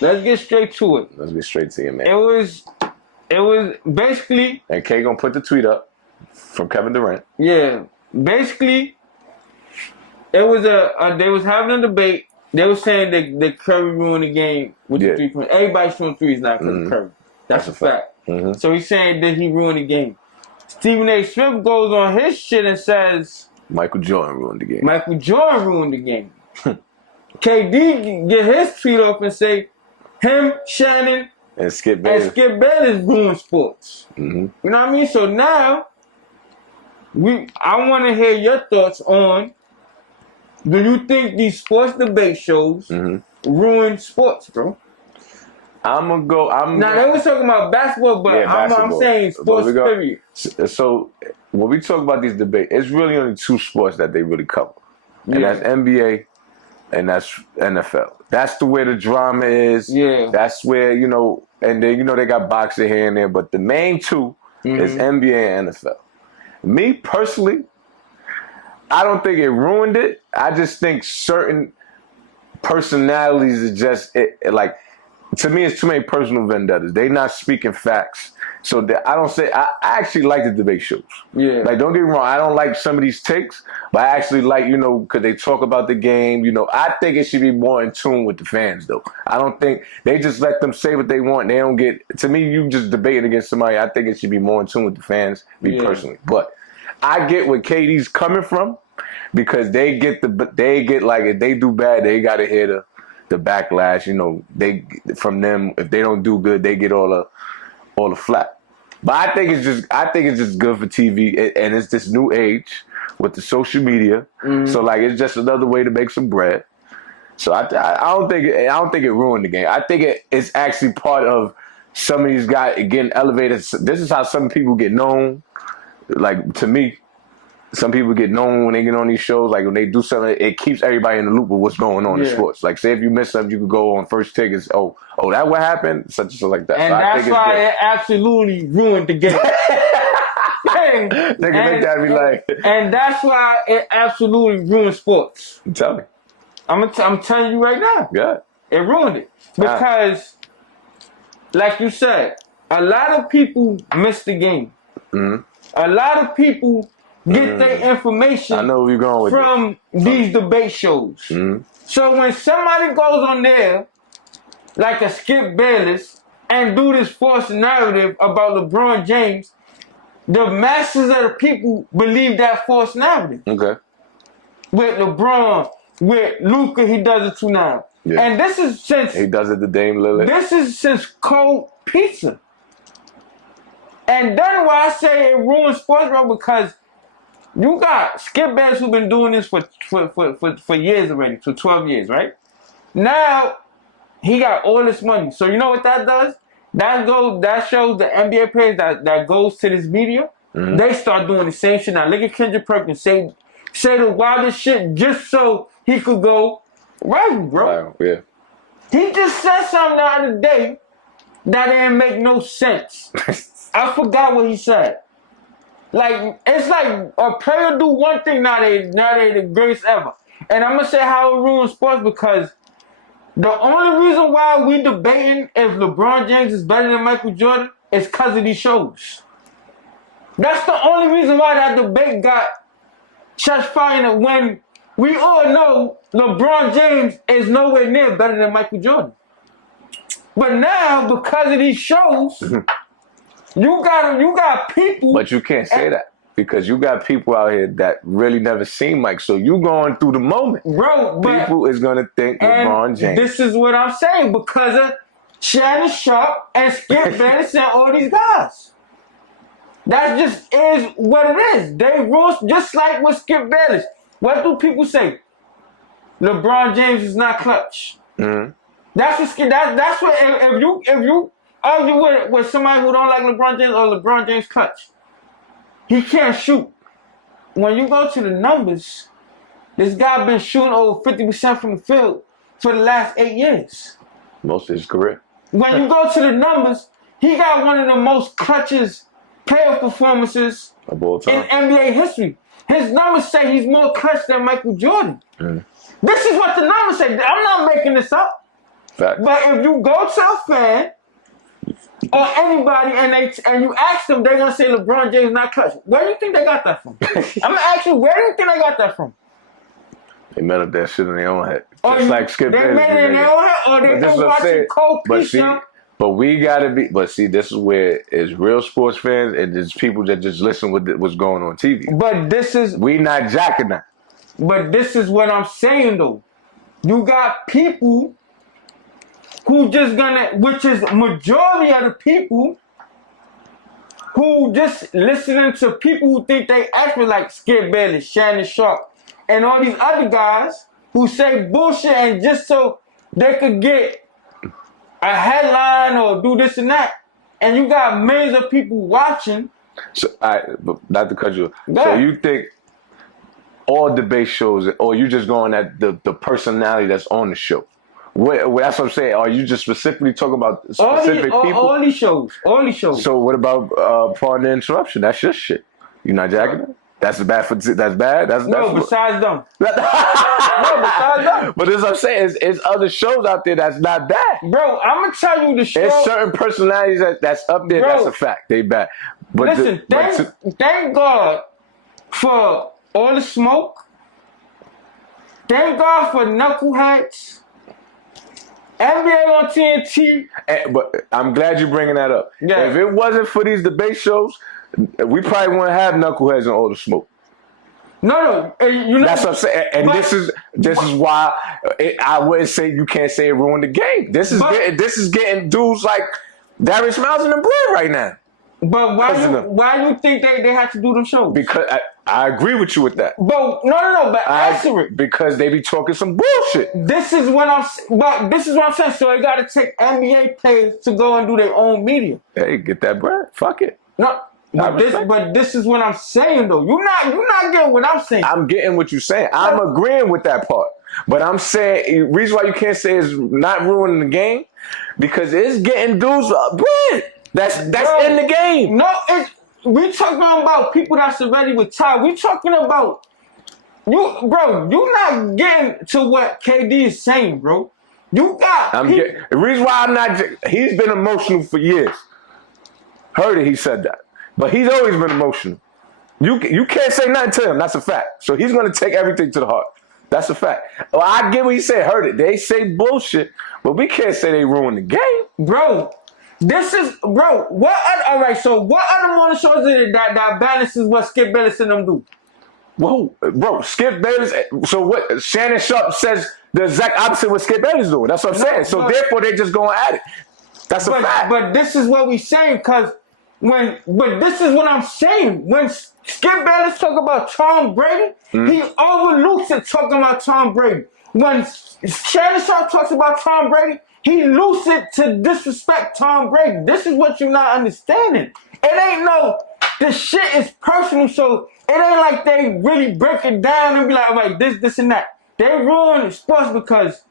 Let's get straight to it. Let's get straight to it, man. It was basically. And K gonna put the tweet up from Kevin Durant. Yeah, basically, it was they was having a debate. They were saying that Curry ruined the game with the 3 points. Everybody's shooting threes now because of Curry. That's a fact. So he's saying that he ruined the game. Stephen A. Smith goes on his shit and says Michael Jordan ruined the game. Michael Jordan ruined the game. KD get his tweet off and say him, Shannon, and Skip Bayless ruined sports. You know what I mean? So now I want to hear your thoughts on. Do you think these sports debate shows ruin sports, bro? I'm gonna go. They was talking about basketball, but I'm saying sports period. So when we talk about these debates, it's really only 2 sports that they really cover, and that's NBA and that's NFL. That's the way the drama is. Yeah, that's where and then they got boxing here and there, but the main 2 is NBA and NFL. Me personally, I don't think it ruined it. I just think certain personalities are just like. To me, it's too many personal vendettas. They not speaking facts. So I don't say I actually like the debate shows. Yeah. Like, don't get me wrong, I don't like some of these takes, but I actually like, because they talk about the game. I think it should be more in tune with the fans, though. I don't think they just let them say what they want. They don't get. To me, you just debating against somebody. I think it should be more in tune with the fans. Me personally, but I get where KD's coming from because they get like if they do bad, they gotta hear the backlash, they from them. If they don't do good, they get all the flack. But I think it's just good for TV, and it's this new age with the social media. So like it's just another way to make some bread. So I don't think it ruined the game. I think it's actually part of some of these guys getting elevated. This is how some people get known. Like, to me, some people get known when they get on these shows. Like, when they do something, it keeps everybody in the loop of what's going on in sports. Like, say if you miss something, you could go on First Take and say, oh, that what happened? Such and such like that. And so that's why it absolutely ruined the game. And that's why it absolutely ruined sports. Tell me. I'm telling you right now. Yeah. It ruined it. Because, like you said, a lot of people miss the game. A lot of people get their information from these debate shows. So when somebody goes on there, like a Skip Bayless, and do this false narrative about LeBron James, the masses of the people believe that false narrative. Okay. With LeBron, with Luka, he does it too now. Yeah. And this is since... He does it to Dame Lillard. This is since cold pizza. And then why I say it ruins sports, bro, because you got Skip Bayless who's been doing this for years already, for 12 years, right? Now, he got all this money. So you know what that does? That shows the NBA players that goes to this media. They start doing the same shit. Now, look at Kendrick Perkins say the wildest shit just so he could go rival, bro. Wow, yeah. He just said something the other day that didn't make no sense. I forgot what he said. Like, it's like a player do one thing, now they the greatest ever. And I'm gonna say how it ruins sports because the only reason why we debating if LeBron James is better than Michael Jordan is because of these shows. That's the only reason why that debate got such fire when we all know LeBron James is nowhere near better than Michael Jordan. But now, because of these shows, you got people. But you can't say that because you got people out here that really never seen Mike. So you going through the moment, bro. People is gonna think LeBron James. This is what I'm saying because of Shannon, Sharpe, and Skip Bayless and all these guys. That just is what it is. They rule just like with Skip Bayless. What do people say? LeBron James is not clutch. That's what. That's what. If you argue with somebody who don't like LeBron James or LeBron James clutch, he can't shoot. When you go to the numbers, this guy been shooting over 50% from the field for the last 8 years. Most of his career. When you go to the numbers, he got one of the most clutches playoff performances of all time in NBA history. His numbers say he's more clutch than Michael Jordan. This is what the numbers say. I'm not making this up. Fact. But if you go to a fan or anybody and you ask them, they're gonna say LeBron James not clutch. Where do you think they got that from? I'm gonna ask you, where do you think they got that from? They made up that shit in their own head. Or Just like Skip Bayless. They made it in their own head, or they been watching Cole Pizza. But we gotta be. But see, this is where it's real sports fans and there's people that just listen with what's going on TV. But this is we not jacking that. But this is what I'm saying though. You got people who just gonna, which is majority of the people who just listening to people who think they actually like Skip Bayless, Shannon, Sharpe, and all these other guys who say bullshit and just so they could get a headline or do this and that. And you got millions of people watching. So, not to cut you. So you think all debate shows, or you just going at the personality that's on the show? That's what I'm saying. Are you just specifically talking about specific people? All these shows. So what about Pardon the Interruption? That's your shit. You not jacking it? That's bad. That's bad. Besides them. Besides them. But that's what I'm saying. It's other shows out there that's not bad. Bro, I'm gonna tell you the show. There's certain personalities that's up there. Bro, that's a fact. They bad. But listen, thank God for all the smoke. Thank God for knuckleheads. NBA on TNT. But I'm glad you're bringing that up. Yeah. If it wasn't for these debate shows, we probably wouldn't have knuckleheads and all the smoke. No, you know, that's what I'm saying. And this is why I wouldn't say you can't say it ruined the game. This is getting dudes like Darius Miles and the Blood right now. But why you think they have to do them shows? Because I agree with you with that. But no. But answer it. Because they be talking some bullshit. This is what I'm saying. So they got to take NBA players to go and do their own media. Hey, get that bread. Fuck it. No. But this is what I'm saying though. You're not getting what I'm saying. I'm getting what you're saying. I'm agreeing with that part. But I'm saying the reason why you can't say it's not ruining the game because it's getting dudes bread. That's in the game. No, we talking about people that's already retired. We talking about you, bro. You not getting to what KD is saying, bro. You got. The reason why I'm not. He's been emotional for years. Heard it. He said that, but he's always been emotional. You can't say nothing to him. That's a fact. So he's gonna take everything to the heart. That's a fact. Well, I get what he said. Heard it. They say bullshit, but we can't say they ruined the game, bro. This is, bro, all right, so what other morning shows is it that balances what Skip Bayless and them do? Whoa, bro, Skip Bayless, so what, Shannon Sharpe says the exact opposite of what Skip Bayless doing. That's what I'm saying. So therefore, they just going at it. That's a fact. But this is what we saying, because but this is what I'm saying. When Skip Bayless talk about Tom Brady, he overlooks it talking about Tom Brady. When Shannon Sharpe talks about Tom Brady, he loses it to disrespect Tom Brady. This is what you're not understanding. It ain't this shit is personal, so it ain't like they really break it down and be like, all right, this and that. They ruin sports because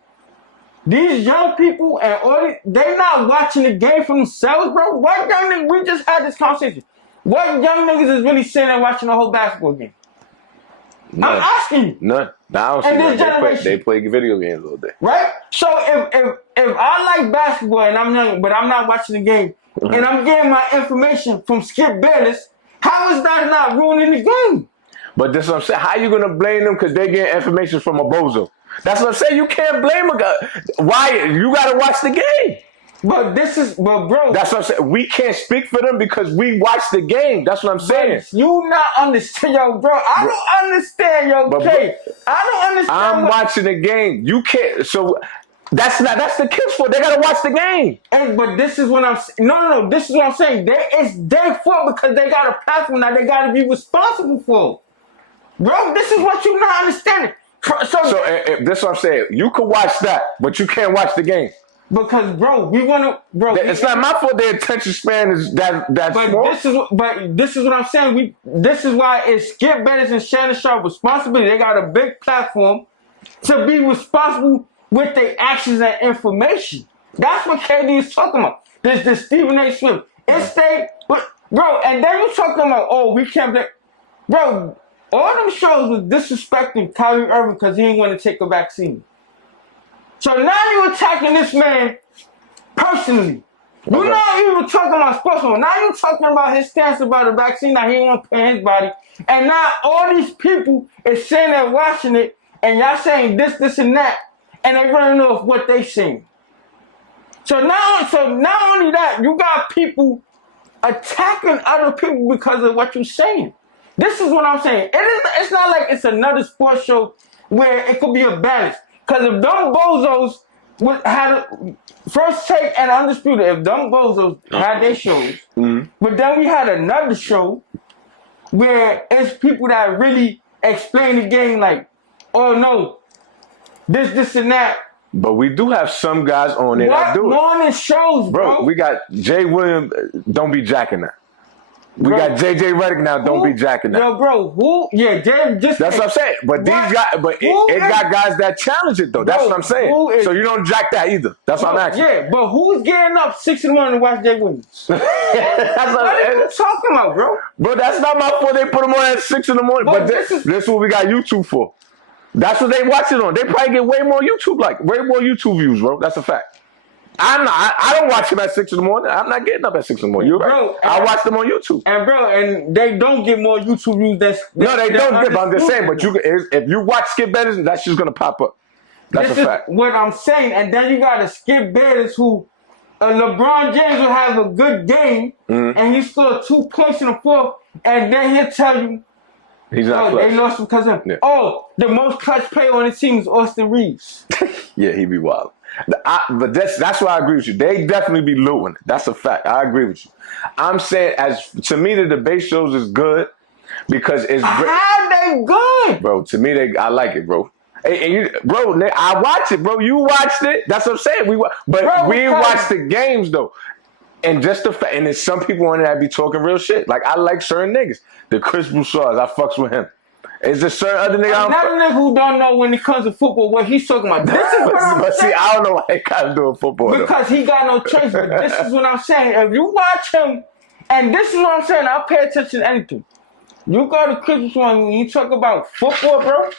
these young people and they not watching the game for themselves, bro. What young niggas, we just had this conversation. What young niggas is really sitting there watching the whole basketball game? None. I'm asking you. None. Now I don't see none. They play video games all day. Right? So if I like basketball and I'm young, but I'm not watching the game, and I'm getting my information from Skip Bayless, how is that not ruining the game? But that's what I'm saying. How you gonna blame them because they getting information from a bozo? That's what I'm saying. You can't blame a guy. Why? You gotta watch the game. But bro. That's what I'm saying. We can't speak for them because we watch the game. That's what I'm saying. You not understand, yo, bro. I don't understand, yo, K. I don't understand. I'm watching the game. You can't. So that's the kids' fault. They gotta watch the game. But this is what I'm saying. No. This is what I'm saying. It's their fault because they got a platform that they gotta be responsible for. Bro, this is what you not understanding. So this is what I'm saying. You can watch that, but you can't watch the game. Because, bro, it's not my fault their attention span is that small. This is what I'm saying. This is why it's Skip Bayless and Shannon Sharpe responsibility. They got a big platform to be responsible with their actions and information. That's what KD is talking about. This Stephen A. Smith. Bro, and then you talking about, we can't play. Bro, all them shows was disrespecting Kyrie Irving because he didn't want to take a vaccine. So now you attacking this man personally. You're not even talking about sports. Now you're talking about his stance about the vaccine. Now he won't pay his body. And now all these people is saying they're watching it, and y'all saying this, and that, and they want to know what they saying. So not only that, you got people attacking other people because of what you're saying. This is what I'm saying. It's not like it's another sports show where it could be a balance. Because if them bozos had First Take and Undisputed, if them bozos had their shows, but then we had another show where it's people that really explain the game like, oh no, this and that. But we do have some guys on there that do it. Morning shows, bro. We got Jay Williams, don't be jacking that. We got JJ Redick now, don't be jacking that. Yo, bro, who? Yeah, Jay just. That's what I'm saying. But these guys, it got guys that challenge it though. That's what I'm saying. So you don't jack that either. That's what I'm asking. Yeah, but who's getting up 6 in the morning to watch Jay Williams? What are you talking about, bro? Bro, that's not my fault. They put them on at 6 in the morning. But this is what we got YouTube for. That's what they watch it on. They probably get way more YouTube views, bro. That's a fact. I don't watch them at 6 in the morning. I'm not getting up at 6 in the morning. You're right. Bro, I watch them on YouTube. And they don't get more YouTube views than no, they don't get. But I'm just saying. But if you watch Skip Bayless, that's just gonna pop up. That's a fact. What I'm saying. And then you got a Skip Bayless who LeBron James will have a good game, and he scored 2 points in the fourth, and then he'll tell you. He's not clutch. They lost because of him. Yeah. The most clutch player on the team is Austin Reeves. Yeah, he be wild. But that's why I agree with you. They definitely be looting. That's a fact. I agree with you. I'm saying, to me, the debate shows is good because it's how they good, bro. To me, I like it, bro. And bro, I watch it, bro. You watched it. That's what I'm saying. We watch the games though. And just the fact, and there's some people on there that be talking real shit. Like I like certain niggas. The Chris Broussards, I fucks with him. Is there certain other nigga? Another nigga who don't know when it comes to football what he's talking about. This is what I'm saying. See, I don't know why he got to do football. Because he got no choice. But this is what I'm saying. If you watch him, and this is what I'm saying, I'll pay attention to anything. You go to Chris Broussard when you talk about football, bro.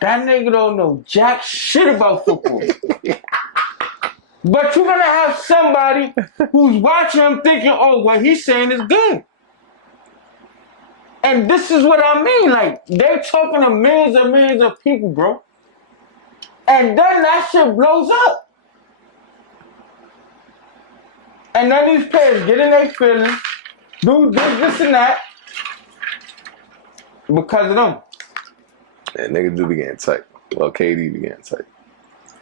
That nigga don't know jack shit about football. But you're gonna have somebody who's watching him thinking, oh, what he's saying is good. And this is what I mean. Like, they're talking to millions and millions of people, bro. And then that shit blows up. And then these players get in their feelings, do this and that, because of them. Yeah, niggas do be getting tight. Well, KD be getting tight.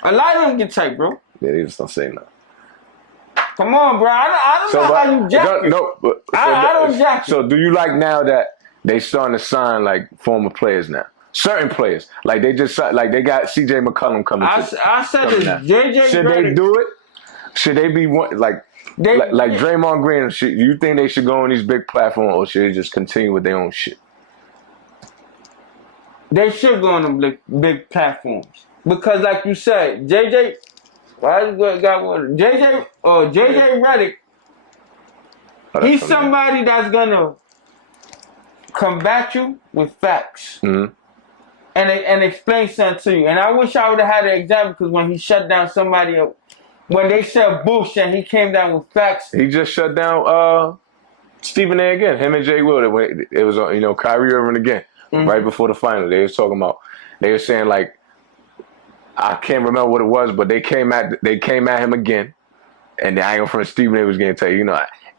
A lot of them get tight, bro. Yeah, they just don't say nothing. Come on, bro. I don't know how you jack it. I don't jack it. So do you like now that they starting to sign like former players now? Certain players. Like they just like they got CJ McCollum coming. I said this. JJ should Redick. they do it? Should they be like Draymond Green? You think they should go on these big platforms or should they just continue with their own shit? They should go on the big platforms. Because like you said, JJ Redick, he's somebody that's gonna combat you with facts and explain something to you. And I wish I would have had an example because when he shut down somebody, when they said bullshit, he came down with facts. He just shut down Stephen A. again. Him and Jay Will. It was Kyrie Irving again right before the final. They was talking about. They were saying like. I can't remember what it was, but they came at him again, and the angle from Stephen A. was going to tell you,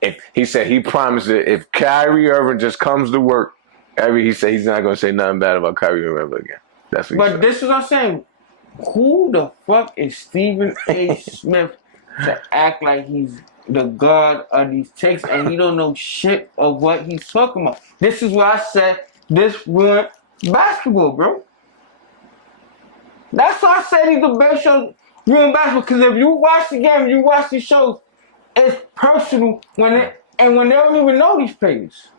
if he said he promised that if Kyrie Irving just comes to work, he said he's not going to say nothing bad about Kyrie Irving again. That's what. But this is what I'm saying. Who the fuck is Stephen A. Smith to act like he's the god of these takes and he don't know shit of what he's talking about? This is why I said this ruined basketball, bro. That's why I said these debate shows ruin basketball. Because if you watch the game, you watch these shows, it's personal when they don't even know these players.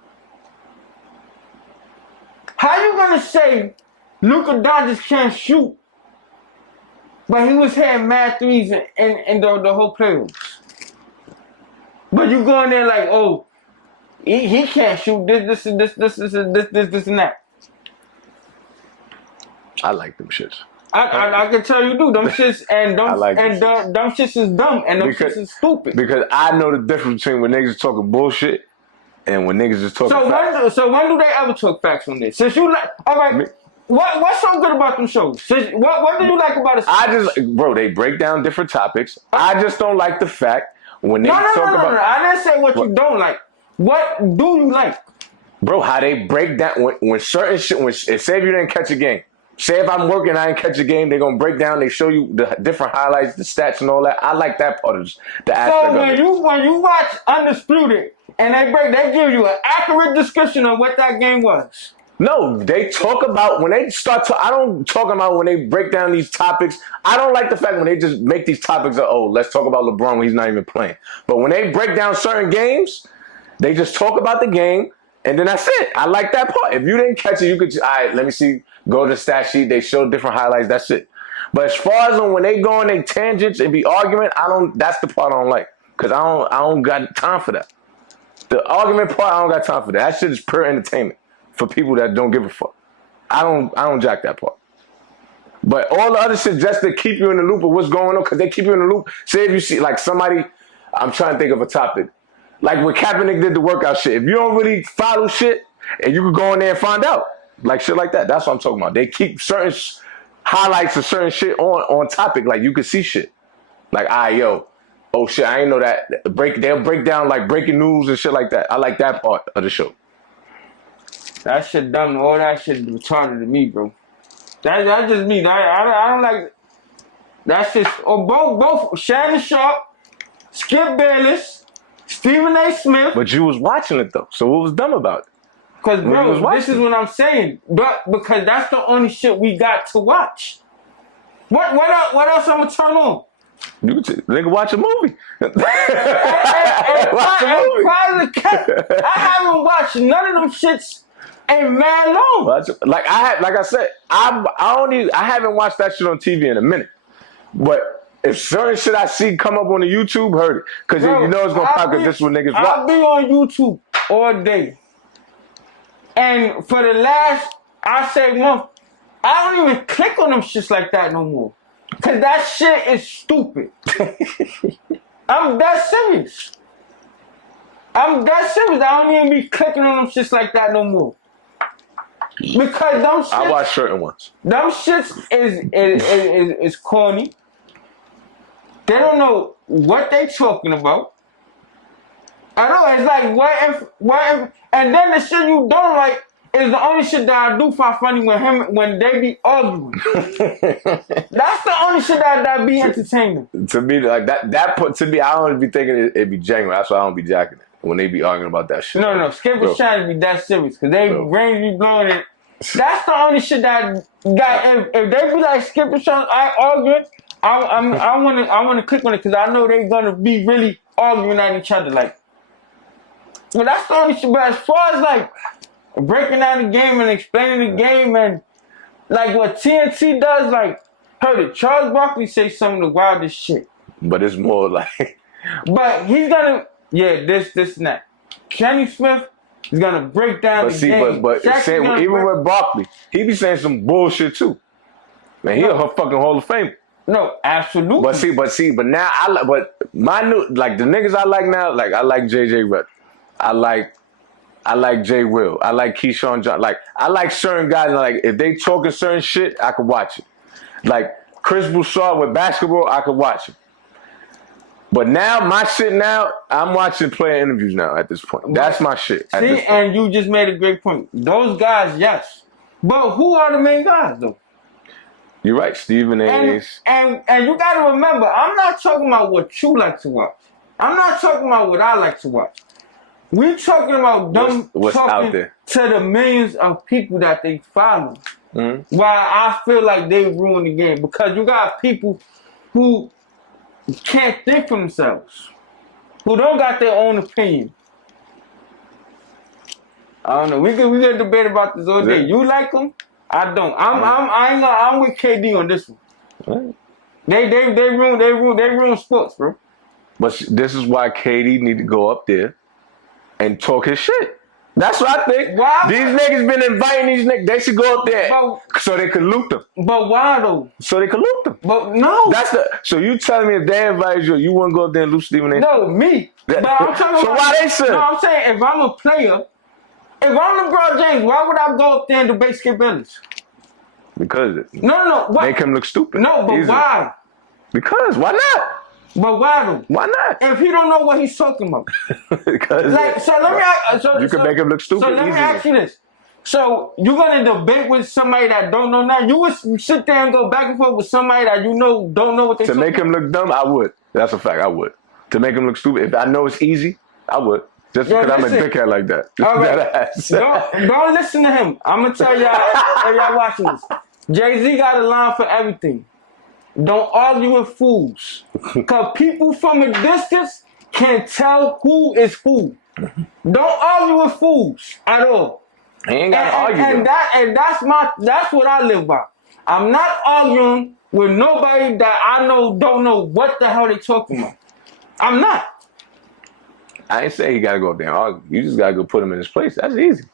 How you gonna say Luka Doncic can't shoot, but he was hitting mad threes in the whole playoffs? But you go in there like, oh, he can't shoot this and that. I like them shits. I can tell you do them shits and them like dumb shits is dumb and them shits is stupid. Because I know the difference between when niggas is talking bullshit and when niggas is talking facts. So when do they ever talk facts on this? Since you like, all right, what's so good about them shows? What do you like about it? Bro, they break down different topics. I just don't like the fact when they talk about. No. I didn't say what you don't like. What do you like? Bro, how they break down when certain shit. Say if you didn't catch a game. Say if I'm working, I didn't catch a game. They're gonna break down. They show you the different highlights, the stats, and all that. I like that part of the aspect. So when you watch Undisputed and they give you an accurate description of what that game was. No, they talk about when they start to. I don't talk about when they break down these topics. I don't like the fact when they just make these topics of let's talk about LeBron when he's not even playing. But when they break down certain games, they just talk about the game and then that's it. I like that part. If you didn't catch it, you could. All right, let me see. Go to the stat sheet. They show different highlights. That's it. But as far as when they go on their tangents and be arguing, that's the part I don't like because I don't got time for that. The argument part, I don't got time for that. That shit is pure entertainment for people that don't give a fuck. I don't jack that part. But all the other shit just to keep you in the loop of what's going on, because they keep you in the loop. Say if you see like somebody, I'm trying to think of a topic. Like when Kaepernick did the workout shit. If you don't really follow shit, and you could go in there and find out. Like shit like that. That's what I'm talking about. They keep certain highlights of certain shit on topic. Like you could see shit. Like, oh shit, I ain't know that. They'll break down like breaking news and shit like that. I like that part of the show. That shit dumb. All that shit retarded to me, bro. That's just me. I don't like that shit. Both Shannon Sharpe, Skip Bayless, Stephen A. Smith. But you was watching it though. So what was dumb about it? Because, bro, this is what I'm saying. But because that's the only shit we got to watch. What else I'm going to turn on? You can watch a movie. Watch a movie. I haven't watched none of them shits in mad long. Like I said, I haven't watched that shit on TV in a minute. But if certain shit I see come up on the YouTube, heard it. Because you know it's going to pop because this is what niggas watch. I'll be on YouTube all day. And for the last, I say month, I don't even click on them shits like that no more. Cause that shit is stupid. I'm that serious. I don't even be clicking on them shits like that no more. Because them shits, I watch certain ones. Them shits is corny. They don't know what they talking about. I know, it's like, what if, and then the shit you don't like is the only shit that I do find funny when they be arguing. That's the only shit that be entertaining. To me, like to me, I don't be thinking it'd be genuine. That's why I don't be jacking it when they be arguing about that shit. No, Skip and Shannon be that serious, because they brains be blowing it. That's the only shit that got, if they be like Skip and Shannon, I arguing, I wanna click on it, because I know they gonna be really arguing at each other, like. Well, that's the only shit. But as far as like breaking down the game and explaining the game and like what TNT does, like, heard it. Charles Barkley say some of the wildest shit. But it's more like. But he's gonna, this and that. Kenny Smith is gonna break down the game. But even with Barkley, he be saying some bullshit too. Man, he a fucking Hall of Fame. No, absolutely. But now my new, like the niggas I like now, like I like JJ Redd. I like Jay Will. I like Keyshawn John. Like I like certain guys. Like if they talking certain shit, I could watch it. Like Chris Broussard with basketball, I could watch it. But now my shit I'm watching player interviews now at this point. That's my shit. See, and you just made a great point. Those guys, yes. But who are the main guys though? You're right, Stephen A. And you gotta remember, I'm not talking about what you like to watch. I'm not talking about what I like to watch. We talking about them what's out there to the millions of people that they follow. Mm-hmm. Why I feel like they ruined the game, because you got people who can't think for themselves, who don't got their own opinion. I don't know. We can debate about this all day. You like them? I don't. I'm with KD on this one. Right. They ruin sports, bro. But this is why KD need to go up there and talk his shit. That's what I think. Why? These niggas been inviting these niggas. They should go up there so they could loot them. But why though? So they could loot them. But no. So you telling me if they invited you wouldn't go up there and loot Stephen A? No, me. But I'm talking so why they should? No, I'm saying if I'm a player, if I'm LeBron James, why would I go up there and debate Skip Bayless? Because no. What? Make him look stupid. No, but why? Because why not? But why though? Why not? If he don't know what he's talking about. Because you can make him look stupid. So let me ask you this. So you're gonna debate with somebody that don't know nothing? You would sit there and go back and forth with somebody that you know don't know what they To make him look dumb, I would. That's a fact. I would. To make him look stupid, if I know it's easy, I would. Just because I'm a dickhead like that. All right. Don't listen to him. I'm gonna tell y'all if y'all watching this. Jay-Z got a line for everything. Don't argue with fools. Because people from a distance can tell who is who. Don't argue with fools at all. He ain't got to argue with that's what I live by. I'm not arguing with nobody that I know don't know what the hell they talking about. I'm not. I ain't saying you got to go up there and argue. You just got to go put him in his place. That's easy.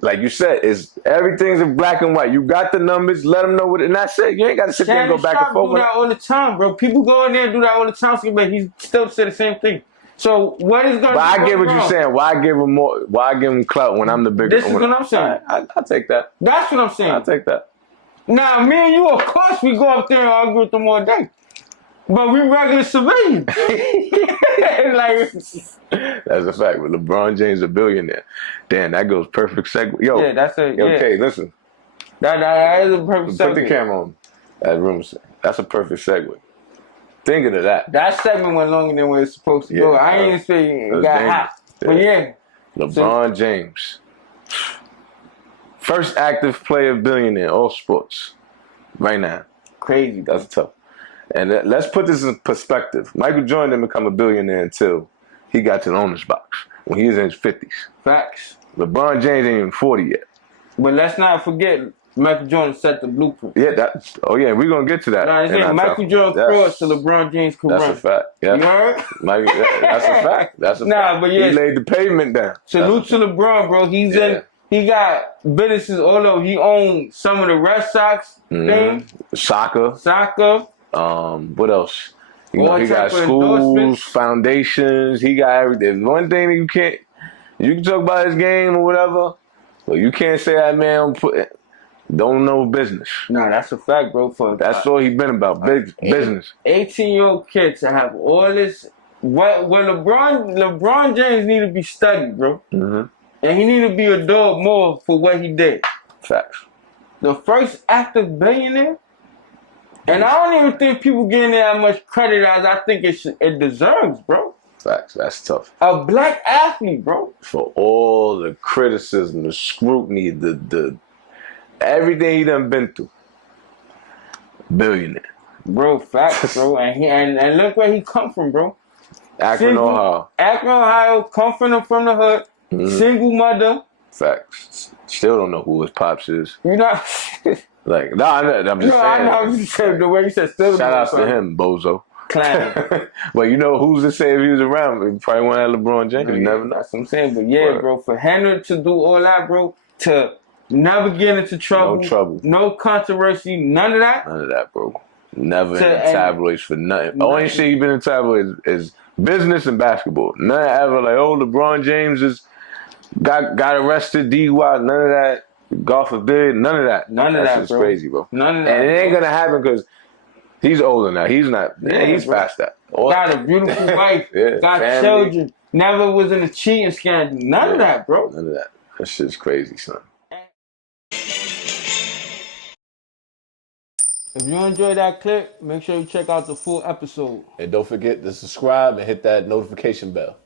Like you said, everything's in black and white. You got the numbers, let them know what, and that's it. You ain't got to sit there and go back and forth. Do that all the time, bro. People go in there and do that all the time, but he still say the same thing. So what is going? But I get what you're saying. Why give him more? Why give him clout when I'm the bigger? This is what I'm saying. I'll take that. That's what I'm saying. I'll take that. Now, me and you, of course, we go up there and argue with them all day. But we regular civilians. That's a fact. But LeBron James a billionaire. Damn, that goes perfect segue. Yo, yeah, that's it. Yeah. Okay, listen. That is a perfect segue. Put the camera on. That room. That's a perfect segue. Thinking of that. That segment went longer than what it's supposed to go. I ain't say it got hot. But yeah. LeBron James. First active player billionaire, all sports. Right now. Crazy. That's tough. And let's put this in perspective. Michael Jordan didn't become a billionaire until he got to the owner's box when he was in his 50s. Facts. LeBron James ain't even 40 yet. But let's not forget, Michael Jordan set the blueprint. Yeah, we're going to get to that. Nah, Michael Jordan crossed to LeBron James could That's run. a fact. Yeah. You heard? That's a fact. That's a fact. But yeah. He laid the pavement down. Salute to LeBron, bro. He got businesses all over. He owned some of the Red Sox thing. Soccer. What else? He got schools, foundations. He got everything. One thing that you can talk about his game or whatever, but you can't say that man don't know business. Nah, that's a fact, bro. That's all he been about, business. 18-year-old kid to have all this. What LeBron James need to be studied, bro. Mm-hmm. And he need to be adored more for what he did. Facts. The first active billionaire. And I don't even think people getting that much credit as I think it deserves, bro. Facts. That's tough. A black athlete, bro. For all the criticism, the scrutiny, the everything he done been through. Billionaire. Bro, facts, bro. And look where he come from, bro. Akron, Ohio. Come from the hood. Mm-hmm. Single mother. Facts. Still don't know who his pops is. You know? Like, I'm just saying. I know you said the way you said still. Shout out to him, bozo. Clown. But you know, who's to say if he was around? He probably wouldn't have LeBron James. You never know. That's what I'm saying. But yeah, bro, for Henry to do all that, bro, to never get into trouble. No trouble. No controversy. None of that. None of that, bro. Never in the tabloids for nothing. The only shit he been in tabloids is business and basketball. None ever like, LeBron James got arrested, DUI. None of that. God forbid, none of that. None of that, bro. That's crazy, bro. None of that. And it ain't gonna happen because he's older now. He's not. Yeah, he's past that. Got a beautiful wife. Got family. Children. Never was in a cheating scandal. None of that, bro. None of that. That shit's crazy, son. If you enjoyed that clip, make sure you check out the full episode. And don't forget to subscribe and hit that notification bell.